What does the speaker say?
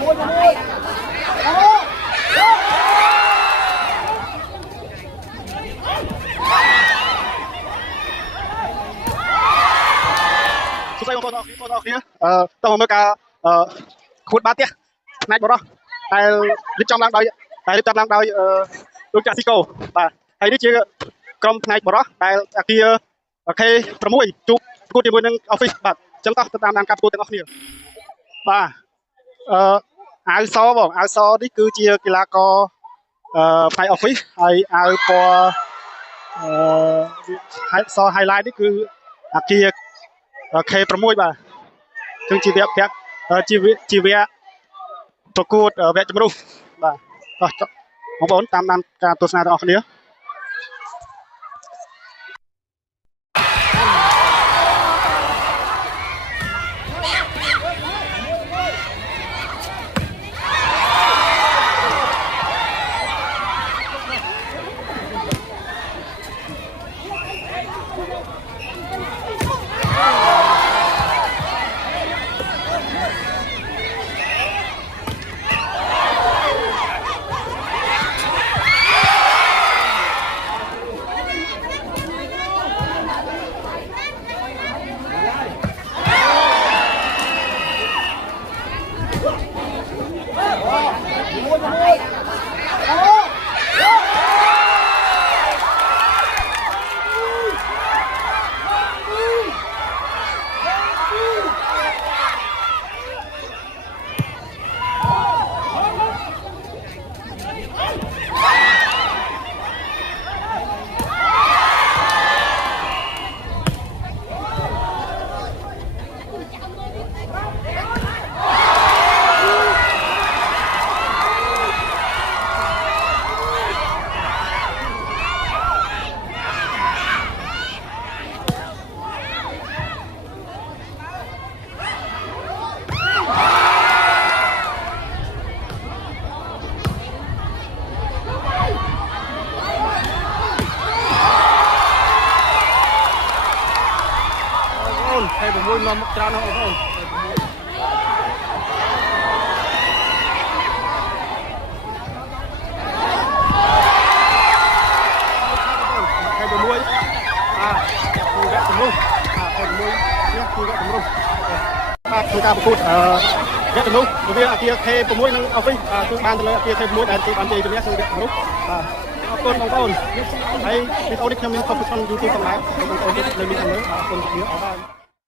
សួស្តីបងប្អូនអរគ្នាតោះមកមើលការខួតបាល់ផ្ទះផ្នែកបរោះដែលរៀបចំឡើងដោយលោកចាក់ស៊ីកូបាទហើយនេះជាក្រុមផ្នែកបរោះដែលអាគារ K6 ជួបប្រកួតជាមួយនឹង Office បាទអញ្ចឹងតោះទៅតាមការប្រកួតទាំងអស់គ្នាបាទអាវសបងអាវសនេះគឺជាកីឡាករផ្នែក Office ហើយអាវពណ៌ស highlight នេះគឺអាគារK6 បាទซึ่งជាវគ្គប្រកួតវគ្គជំរុះបាទបងប្អូនតាមដានការទស្សនាទាំងអស់គ្នាហើយ6នាំមុខច្រើនណាស់បងប្អូនហើយ6គឺវគ្គជំរុះហើយ6នេះគឺវគ្គជំរុះបាទក្នុងការប្រកួតវគ្គជំរុះរវាងអាគារ K6 និង Office គឺបានទៅលើអាគារ K6 ដែលគេបានជ័យជំនះគឺវគ្គជំរុះបាទអរគុណបងប្អូនហើយវីដេអូនេះខ្ញុំមានខុសពីក្នុង YouTube ផងដែរបងប្អូននៅមានខាងលើអរគុណជំរាបអរបាទ